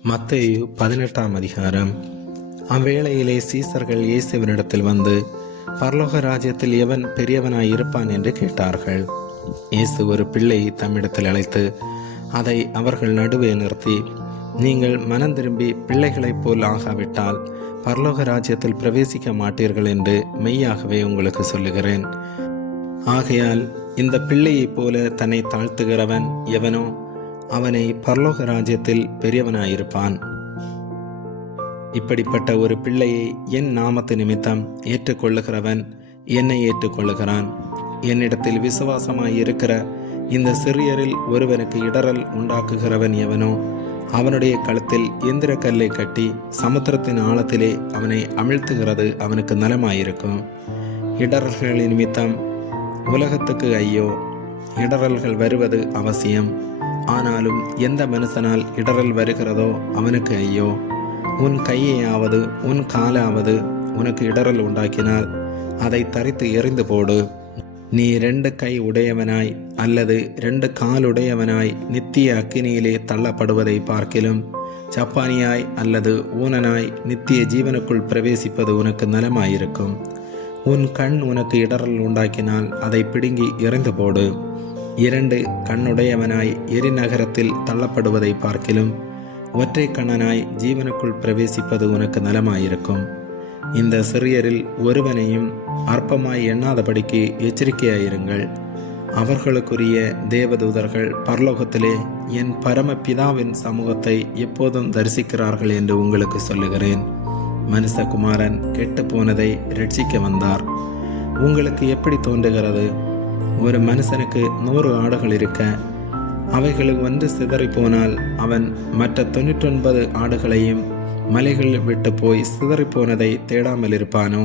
மத்தேயு 18ஆம் அதிகாரம். அவ்வேளையிலே சீசர்கள் இயேசுவினிடத்தில் வந்து, பரலோக ராஜ்யத்தில் எவன் பெரியவனாய் இருப்பான் என்று கேட்டார்கள். இயேசு ஒரு பிள்ளையை தம்மிடத்தில் அழைத்து அதை அவர்கள் நடுவே நிறுத்தி, நீங்கள் மனம் திரும்பி பிள்ளைகளைப் போல் ஆகாவிட்டால் பரலோக ராஜ்யத்தில் பிரவேசிக்க மாட்டீர்கள் என்று மெய்யாகவே உங்களுக்கு சொல்லுகிறேன். ஆகையால் இந்த பிள்ளையைப் போல தன்னை தாழ்த்துகிறவன் எவனோ அவனை பரலோக ராஜ்யத்தில் பெரியவனாயிருப்பான். இப்படிப்பட்ட ஒரு பிள்ளையை என் நாமத்து நிமித்தம் ஏற்றுக்கொள்ளுகிறவன் என்னை ஏற்றுக்கொள்ளுகிறான். என்னிடத்தில் விசுவாசமாய் இருக்கிற இந்த சிறியரில் ஒருவனுக்கு இடறல் உண்டாக்குகிறவன் எவனோ அவனுடைய கழுத்தில் எந்திர கல்லை கட்டி சமுத்திரத்தின் ஆழத்திலே அவனை அமிழ்த்துகிறது அவனுக்கு நலமாயிருக்கும். இடறல்களின் நிமித்தம் உலகத்துக்கு ஐயோ! இடறல்கள் வருவது அவசியம். ஆனாலும் எந்த மனுஷனால் இடறல் வருகிறதோ அவனுக்கு ஐயோ! உன் கையையாவது உன் காலாவது உனக்கு இடறல் உண்டாக்கினால் அதை தரித்து எறிந்து போடு. நீ 2 கை உடையவனாய் அல்லது 2 காலுடையவனாய் நித்திய அக்கினியிலே தள்ளப்படுவதை பார்க்கிலும் சப்பானியாய் அல்லது ஊனனாய் நித்திய ஜீவனுக்குள் பிரவேசிப்பது உனக்கு நலமாயிருக்கும். உன் கண் உனக்கு இடறல் உண்டாக்கினால் அதை பிடுங்கி எறிந்து போடு. 2 கண்ணுடையவனாய் எரிநகரத்தில் தள்ளப்படுவதை பார்க்கிலும் ஒற்றை கண்ணனாய் ஜீவனுக்குள் பிரவேசிப்பது உனக்கு நலமாயிருக்கும். இந்த சிறியரில் ஒருவனையும் அற்பமாய் எண்ணாதபடிக்கு எச்சரிக்கையாயிருங்கள். அவர்களுக்குரிய தேவதூதர்கள் பரலோகத்திலே என் பரமபிதாவின் சமூகத்தை எப்போதும் தரிசிக்கிறார்கள் என்று உங்களுக்கு சொல்லுகிறேன். மனுஷகுமாரன் கெட்டு போனதை ரட்சிக்க வந்தார். உங்களுக்கு எப்படி தோன்றுகிறது? ஒரு மனுஷனுக்கு 100 ஆடுகள் இருக்க அவைகளில் ஒன்று சிதறி போனால் அவன் மற்ற 99 ஆடுகளையும் மலைகளில் விட்டு போய் சிதறி போனதை தேடாமல் இருப்பானோ?